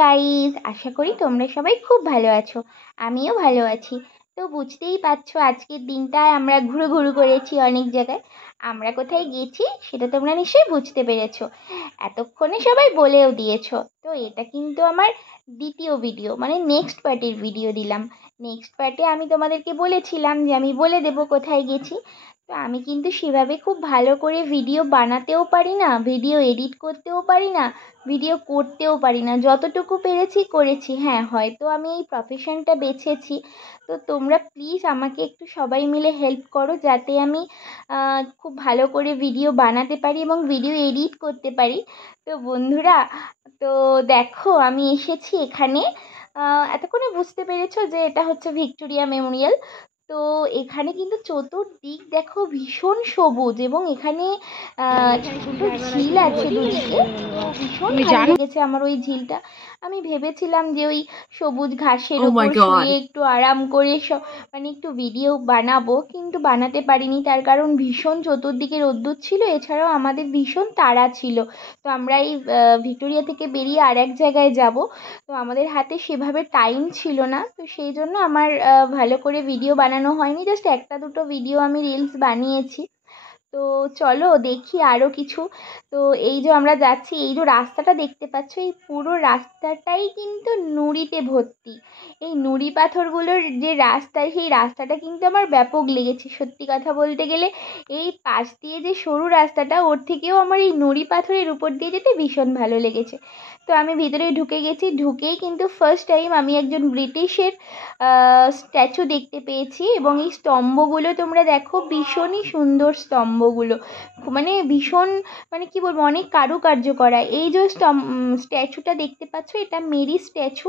Guys, আশা করি তোমরা সবাই খুব ভালো আছো। আমিও ভালো আছি। তো বুঝতেই পারছো আজকের দিনটায় আমরা ঘুরু করেছি অনেক জায়গায়। আমরা কোথায় গেছি সেটা তোমরা নিশ্চয়ই বুঝতে পেরেছো, এতক্ষণে সবাই বলেও দিয়েছো। তো এটা কিন্তু আমার দ্বিতীয় ভিডিও, মানে নেক্সট পার্টের ভিডিও দিলাম। নেক্সট পার্টে আমি তোমাদেরকে বলেছিলাম যে আমি বলে দেবো কোথায় গেছি। তো আমি কিন্তু সেভাবে খুব ভালো করে ভিডিও বানাতেও পারি না, ভিডিও এডিট করতেও পারি না, ভিডিও করতেও পারি না। যতটুকু পেরেছি করেছি। হ্যাঁ, হয়তো আমি এই প্রফেশনটা বেছেছি। তো তোমরা প্লিজ আমাকে একটু সবাই মিলে হেল্প করো, যাতে আমি খুব ভালো করে ভিডিও বানাতে পারি এবং ভিডিও এডিট করতে পারি। তো বন্ধুরা, তো দেখো আমি এসেছি এখানে। এতক্ষণে বুঝতে পেরেছো যে এটা হচ্ছে ভিক্টোরিয়া মেমোরিয়াল। তো এখানে কিন্তু চতুর্দিক দেখো ভীষণ সবুজ, এবং এখানে ছোট ঝিল আছে দুদিকে। তো ভীষণ ভালো লেগেছে আমার ওই ঝিলটা। আমি ভেবেছিলাম যে ওই সবুজ ঘাসের উপর শুয়ে একটু আরাম করে মানে একটু ভিডিও বানাবো, কিন্তু বানাতে পারিনি। তার কারণ ভীষণ চতুর্দিকে রোদ্দুর ছিল, এছাড়াও আমাদের ভীষণ তাড়া ছিল। তো আমরা এই ভিক্টোরিয়া থেকে বেরিয়ে আর এক জায়গায় যাব। তো আমাদের হাতে সেভাবে টাইম ছিল না, তো সেই জন্য আমার ভালো করে ভিডিও বানানো হয়নি। জাস্ট একটা দুটো ভিডিও আমি রিলস বানিয়েছি। তো চলো দেখি আরও কিছু। তো এই যে আমরা যাচ্ছি, এই যে রাস্তাটা দেখতে পাচ্ছ, এই পুরো রাস্তাটাই কিন্তু নুড়িতে ভর্তি। এই নুড়ি পাথরগুলোর যে রাস্তা, সেই রাস্তাটা কিন্তু আমার ব্যাপক লেগেছে। সত্যি কথা বলতে গেলে এই পাশ দিয়ে যে সরু রাস্তাটা, ওর থেকেও আমার এই নুড়ি পাথরের উপর দিয়ে যেতে ভীষণ ভালো লেগেছে। তো আমি ভিতরে ঢুকে গেছি। ঢুকেই কিন্তু ফার্স্ট টাইম আমি একজন ব্রিটিশের স্ট্যাচু দেখতে পেয়েছি। এবং এই স্তম্ভগুলো তোমরা দেখো, ভীষণই সুন্দর স্তম্ভগুলো, মানে ভীষণ, মানে কি বলবো, অনেক কারুকার্য করা। এই যে স্ট্যাচুটা দেখতে পাচ্ছ, এটা মেরি স্ট্যাচু।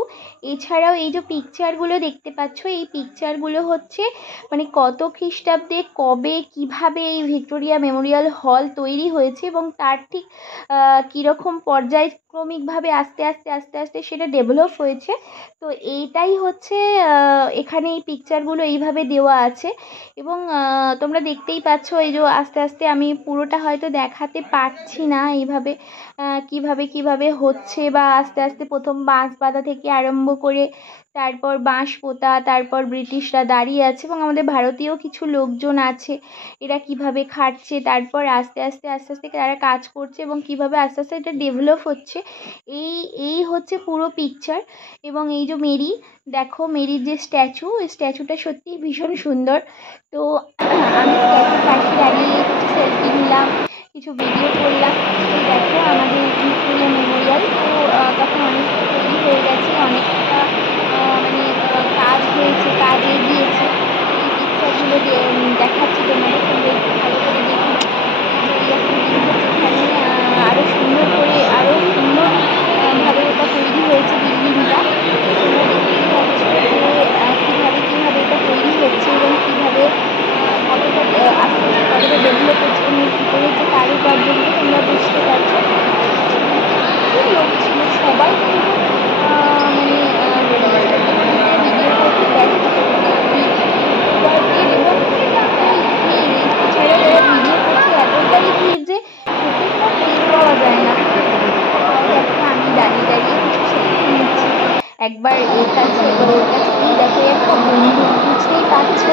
এছাড়াও এই যে পিকচারগুলো দেখতে পাচ্ছ, এই পিকচারগুলো হচ্ছে মানে কত খ্রিস্টাব্দে কবে কিভাবে এই ভিক্টোরিয়া মেমোরিয়াল হল তৈরি হয়েছে, এবং তার ঠিক কীরকম পর্যায়ক্রমিকভাবে আস্তে আস্তে আস্তে আস্তে সেটা ডেভেলপ হয়েছে। তো এইটাই হচ্ছে এখানে এই পিকচারগুলো এইভাবে দেওয়া আছে। এবং তোমরা দেখতেই পাচ্ছ, এই যে আস্তে আস্তে, আমি পুরোটা হয়তো দেখাতে পারছি না এইভাবে কিভাবে হচ্ছে, বা আস্তে আস্তে প্রথম বাঁশ বাঁধা থেকে আরম্ভ করে তারপর বাঁশ পোতা, তারপর ব্রিটিশরা দাঁড়িয়ে আছে এবং আমাদের ভারতীয় কিছু লোকজন আছে, এরা কিভাবে খাটছে, তারপর আস্তে আস্তে আস্তে আস্তে তারা কাজ করছে, এবং কিভাবে আস্তে আস্তে এটা ডেভেলপ হচ্ছে। এই হচ্ছে পুরো পিকচার। এবং এই যে মেরি, দেখো মেরির যে স্ট্যাচু, ওই স্ট্যাচুটা সত্যিই ভীষণ সুন্দর। তো আমি স্ট্যাচুর পাশে দাঁড়িয়ে কিছু সেলফি নিলাম, কিছু ভিডিও করলাম। তো দেখো আমাদের ভিক্টোরিয়া মেমোরিয়াল তো তখন অনেকটা তৈরি হয়ে গেছে, অনেকটা মানে কাজ হয়েছে, কাজ এগিয়েছে। এই পিকচারগুলো দেখাচ্ছি তোমাদের, তোমরা একটু ভালো করে দেখো। যেখানে আরও সুন্দর করে, আরও সুন্দরভাবে এটা তৈরি হয়েছে বিল্ডিংটা। তোমরা দেখতেই পাচ্ছ যে কীভাবে এটা তৈরি হচ্ছে, এবং কীভাবে কতটা আস্তে আস্তে কতটা ডেভেলপ হচ্ছে, এবং এর ভিতরে যে কারুকার্যগুলো তোমরা বুঝতে পারছো। খুব লোক ছিল, সবাই কিন্তু মানে ভিডিও করতে ব্যস্ত। এবং এছাড়া যারা ভিডিও করছে এতটাই ভিড় যে চোখে কোনো টের পাওয়া যায় না। দেখো আমি দাঁড়িয়ে দাঁড়িয়ে কিছু সেলফি নিচ্ছি, একবার এর কাছে একবার ওর কাছে। এই দেখো একটা বন্ধু, বুঝতেই পারছো